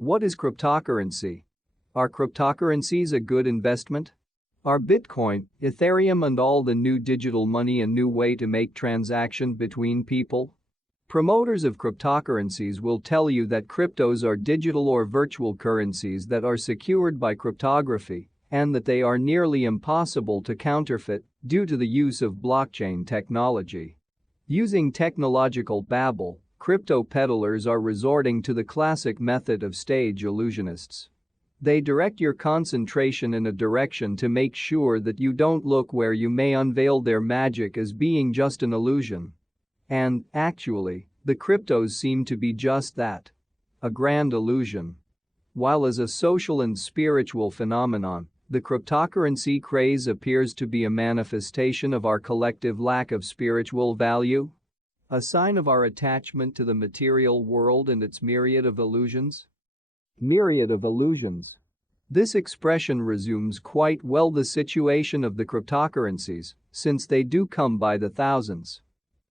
What is cryptocurrency? Are cryptocurrencies a good investment? Are Bitcoin, Ethereum and all the new digital money a new way to make transaction between people? Promoters of cryptocurrencies will tell you that cryptos are digital or virtual currencies that are secured by cryptography and that they are nearly impossible to counterfeit due to the use of blockchain technology. Using technological babble, crypto peddlers are resorting to the classic method of stage illusionists. They direct your concentration in a direction to make sure that you don't look where you may unveil their magic as being just an illusion. And, actually, the cryptos seem to be just that. A grand illusion. While as a social and spiritual phenomenon, the cryptocurrency craze appears to be a manifestation of our collective lack of spiritual value. A sign of our attachment to the material world and its myriad of illusions. Myriad of illusions. This expression resumes quite well the situation of the cryptocurrencies, since they do come by the thousands.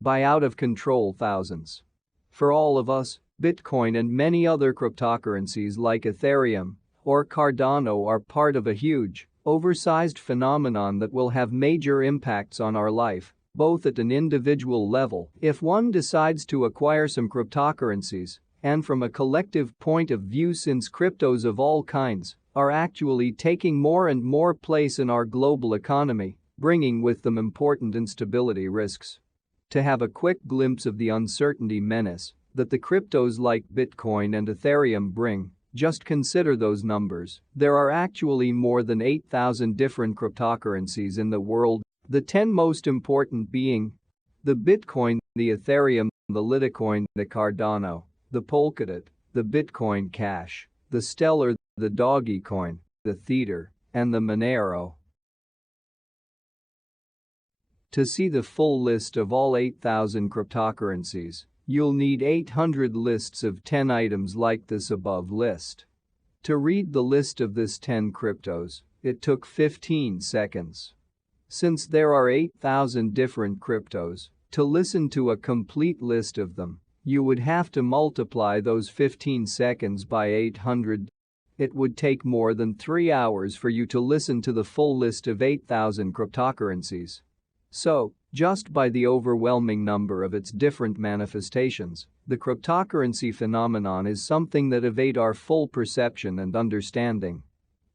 By out-of-control thousands. For all of us, Bitcoin and many other cryptocurrencies like Ethereum or Cardano are part of a huge, oversized phenomenon that will have major impacts on our life, both at an individual level if one decides to acquire some cryptocurrencies, and from a collective point of view since cryptos of all kinds are actually taking more and more place in our global economy, bringing with them important instability risks. To have a quick glimpse of the uncertainty menace that the cryptos like Bitcoin and Ethereum bring, just consider those numbers. There are actually more than 8,000 different cryptocurrencies in the world, the 10 most important being the Bitcoin, the Ethereum, the Litecoin, the Cardano, the Polkadot, the Bitcoin Cash, the Stellar, the Dogecoin, the Theter, and the Monero. To see the full list of all 8,000 cryptocurrencies, you'll need 800 lists of 10 items like this above list. To read the list of this 10 cryptos, it took 15 seconds. Since there are 8,000 different cryptos, to listen to a complete list of them, you would have to multiply those 15 seconds by 800. It would take more than 3 hours for you to listen to the full list of 8,000 cryptocurrencies. So, just by the overwhelming number of its different manifestations, the cryptocurrency phenomenon is something that evade our full perception and understanding.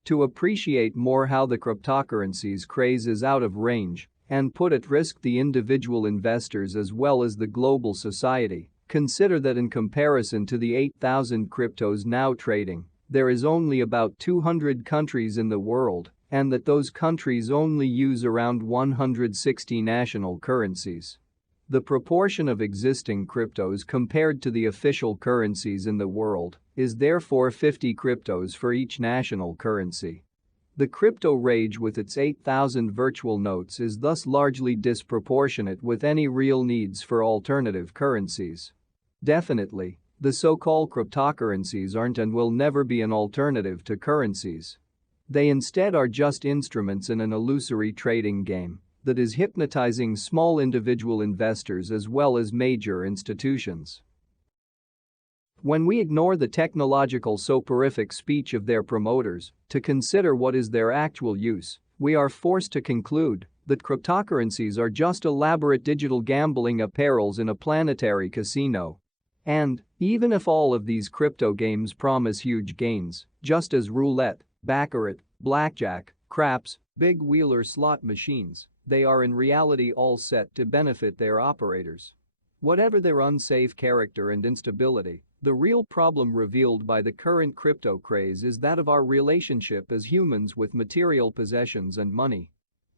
To appreciate more how the cryptocurrencies craze is out of range and put at risk the individual investors as well as the global society, consider that in comparison to the 8,000 cryptos now trading, there is only about 200 countries in the world, and that those countries only use around 160 national currencies. The proportion of existing cryptos compared to the official currencies in the world is therefore 50 cryptos for each national currency. The crypto rage with its 8,000 virtual notes is thus largely disproportionate with any real needs for alternative currencies. Definitely, the so-called cryptocurrencies aren't and will never be an alternative to currencies. They instead are just instruments in an illusory trading game that is hypnotizing small individual investors as well as major institutions. When we ignore the technological soporific speech of their promoters to consider what is their actual use, we are forced to conclude that cryptocurrencies are just elaborate digital gambling apparels in a planetary casino. And, even if all of these crypto games promise huge gains, just as roulette, baccarat, blackjack, craps, big wheeler slot machines, they are in reality all set to benefit their operators. Whatever their unsafe character and instability, the real problem revealed by the current crypto craze is that of our relationship as humans with material possessions and money.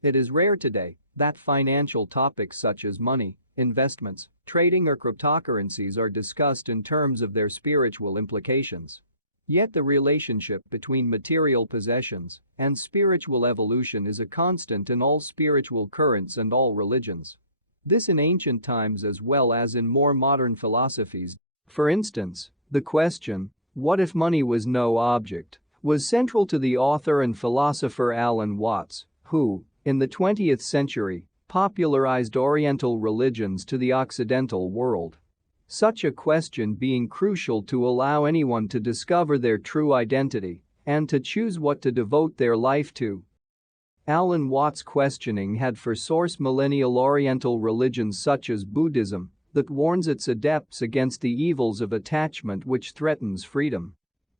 It is rare today that financial topics such as money, investments, trading or cryptocurrencies are discussed in terms of their spiritual implications. Yet the relationship between material possessions and spiritual evolution is a constant in all spiritual currents and all religions. This in ancient times as well as in more modern philosophies. For instance, the question, "What if money was no object?" was central to the author and philosopher Alan Watts, who, in the 20th century, popularized Oriental religions to the Occidental world. Such a question being crucial to allow anyone to discover their true identity and to choose what to devote their life to. Alan Watts' questioning had for source millennial Oriental religions such as Buddhism that warns its adepts against the evils of attachment which threatens freedom.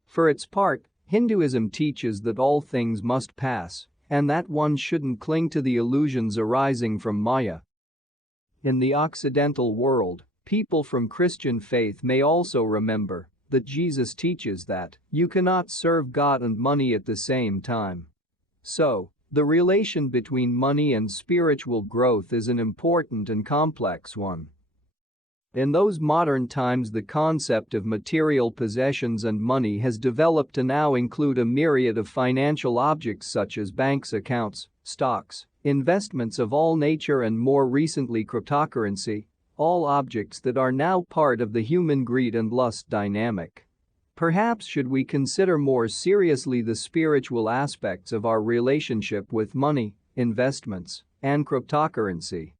For its part, Hinduism teaches that all things must pass and that one shouldn't cling to the illusions arising from Maya. In the Occidental world, people from Christian faith may also remember that Jesus teaches that you cannot serve God and money at the same time. So, the relation between money and spiritual growth is an important and complex one. In those modern times, the concept of material possessions and money has developed to now include a myriad of financial objects such as banks accounts, stocks, investments of all nature and more recently cryptocurrency, all objects that are now part of the human greed and lust dynamic. Perhaps should we consider more seriously the spiritual aspects of our relationship with money, investments, and cryptocurrency?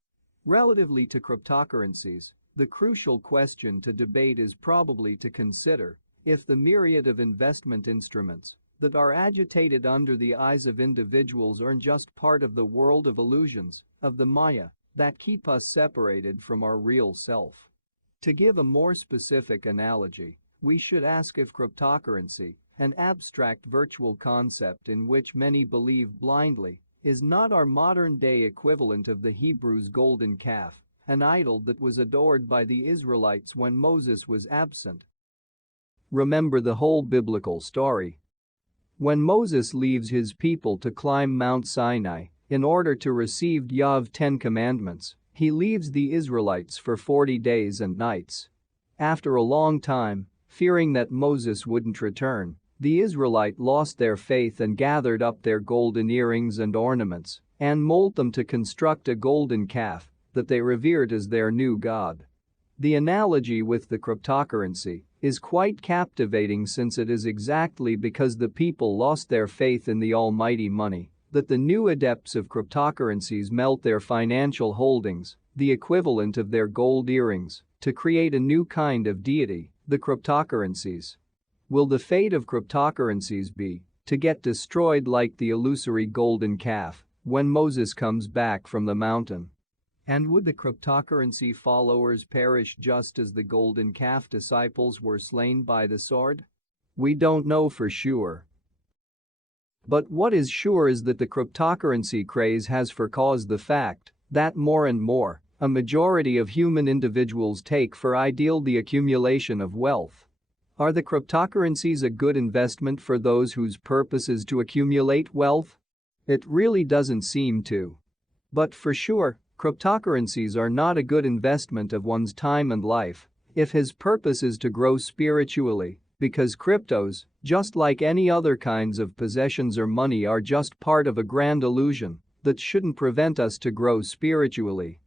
Relatively to cryptocurrencies, the crucial question to debate is probably to consider if the myriad of investment instruments that are agitated under the eyes of individuals are just part of the world of illusions, of the Maya, that keep us separated from our real self. To give a more specific analogy, we should ask if cryptocurrency, an abstract virtual concept in which many believe blindly, is not our modern-day equivalent of the Hebrews' golden calf, an idol that was adored by the Israelites when Moses was absent. Remember the whole biblical story. When Moses leaves his people to climb Mount Sinai in order to receive Yahweh's 10 commandments, he leaves the Israelites for 40 days and nights. After a long time, fearing that Moses wouldn't return, the Israelites lost their faith and gathered up their golden earrings and ornaments and molded them to construct a golden calf that they revered as their new god. The analogy with the cryptocurrency is quite captivating, since it is exactly because the people lost their faith in the almighty money that the new adepts of cryptocurrencies melt their financial holdings, the equivalent of their gold earrings, to create a new kind of deity, the cryptocurrencies. Will the fate of cryptocurrencies be to get destroyed like the illusory golden calf when Moses comes back from the mountain? And would the cryptocurrency followers perish just as the golden calf disciples were slain by the sword? We don't know for sure. But what is sure is that the cryptocurrency craze has for cause the fact that more and more, a majority of human individuals take for ideal the accumulation of wealth. Are the cryptocurrencies a good investment for those whose purpose is to accumulate wealth? It really doesn't seem to. But for sure, cryptocurrencies are not a good investment of one's time and life if his purpose is to grow spiritually, because cryptos, just like any other kinds of possessions or money, are just part of a grand illusion that shouldn't prevent us to grow spiritually.